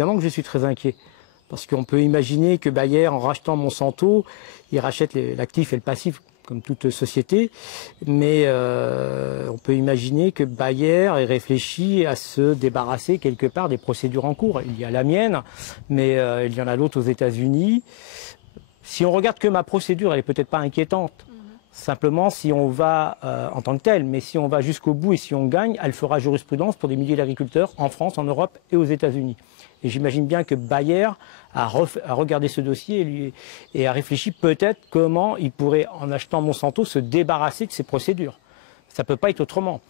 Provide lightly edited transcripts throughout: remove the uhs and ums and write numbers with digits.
Évidemment que je suis très inquiet, parce qu'on peut imaginer que Bayer, en rachetant Monsanto, il rachète l'actif et le passif, comme toute société, mais on peut imaginer que Bayer ait réfléchi à se débarrasser quelque part des procédures en cours. Il y a la mienne, mais il y en a d'autres aux États-Unis. Si on regarde que ma procédure, elle n'est peut-être pas inquiétante. Simplement, si on va en tant que tel, mais si on va jusqu'au bout et si on gagne, elle fera jurisprudence pour des milliers d'agriculteurs en France, en Europe et aux États-Unis. Et j'imagine bien que Bayer a regardé ce dossier et a réfléchi peut-être comment il pourrait, en achetant Monsanto, se débarrasser de ces procédures. Ça ne peut pas être autrement.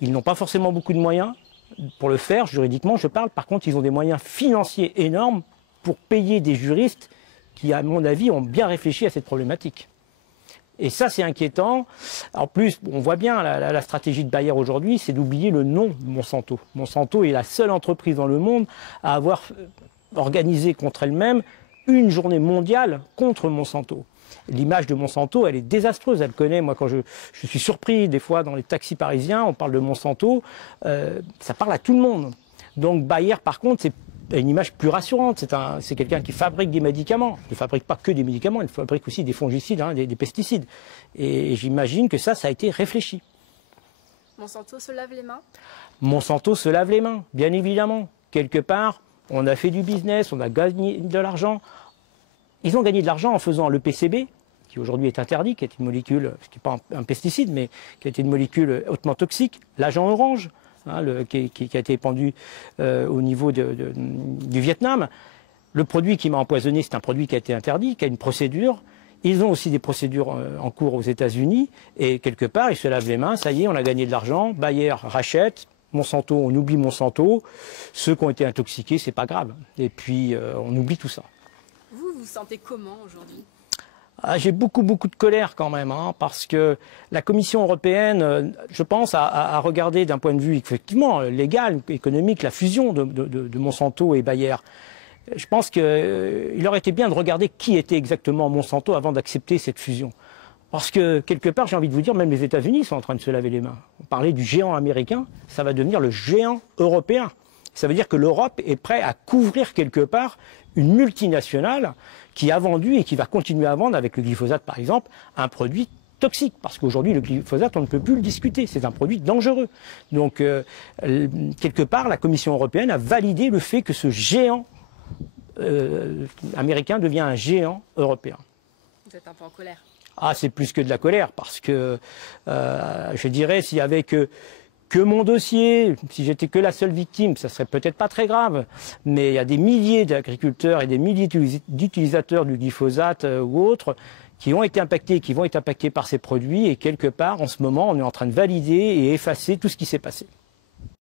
Ils n'ont pas forcément beaucoup de moyens pour le faire, juridiquement je parle. Par contre, ils ont des moyens financiers énormes pour payer des juristes qui, à mon avis, ont bien réfléchi à cette problématique. Et ça, c'est inquiétant. En plus, on voit bien, la stratégie de Bayer aujourd'hui, c'est d'oublier le nom de Monsanto. Monsanto est la seule entreprise dans le monde à avoir organisé contre elle-même une journée mondiale contre Monsanto. L'image de Monsanto, elle est désastreuse. Elle connaît, moi, quand je suis surpris, des fois, dans les taxis parisiens, on parle de Monsanto, ça parle à tout le monde. Donc Bayer, par contre, c'est une image plus rassurante. C'est quelqu'un qui fabrique des médicaments. Il ne fabrique pas que des médicaments, il fabrique aussi des fongicides, des pesticides. Et j'imagine que ça a été réfléchi. Monsanto se lave les mains? Monsanto se lave les mains, bien évidemment. Quelque part, on a fait du business, on a gagné de l'argent. Ils ont gagné de l'argent en faisant le PCB, qui aujourd'hui est interdit, qui est une molécule, ce qui n'est pas un pesticide, mais qui est une molécule hautement toxique, l'agent orange. Qui a été pendu au niveau du Vietnam. Le produit qui m'a empoisonné, c'est un produit qui a été interdit, qui a une procédure. Ils ont aussi des procédures en cours aux États-Unis. Et quelque part, ils se lavent les mains. Ça y est, on a gagné de l'argent. Bayer rachète. Monsanto, on oublie Monsanto. Ceux qui ont été intoxiqués, c'est pas grave. Et puis, on oublie tout ça. Vous vous sentez comment aujourd'hui ? J'ai beaucoup de colère quand même, parce que la Commission européenne, je pense, a regardé d'un point de vue effectivement légal, économique, la fusion de Monsanto et Bayer. Je pense qu'il aurait été bien de regarder qui était exactement Monsanto avant d'accepter cette fusion. Parce que, quelque part, j'ai envie de vous dire, même les États-Unis sont en train de se laver les mains. On parlait du géant américain, ça va devenir le géant européen. Ça veut dire que l'Europe est prête à couvrir quelque part une multinationale qui a vendu et qui va continuer à vendre, avec le glyphosate par exemple, un produit toxique. Parce qu'aujourd'hui, le glyphosate, on ne peut plus le discuter. C'est un produit dangereux. Donc, quelque part, la Commission européenne a validé le fait que ce géant américain devient un géant européen. Vous êtes un peu en colère? Ah, c'est plus que de la colère, parce que, je dirais, s'il y avait que mon dossier, si j'étais que la seule victime, ça serait peut-être pas très grave. Mais il y a des milliers d'agriculteurs et des milliers d'utilisateurs du glyphosate ou autres qui ont été impactés, qui vont être impactés par ces produits. Et quelque part, en ce moment, on est en train de valider et effacer tout ce qui s'est passé.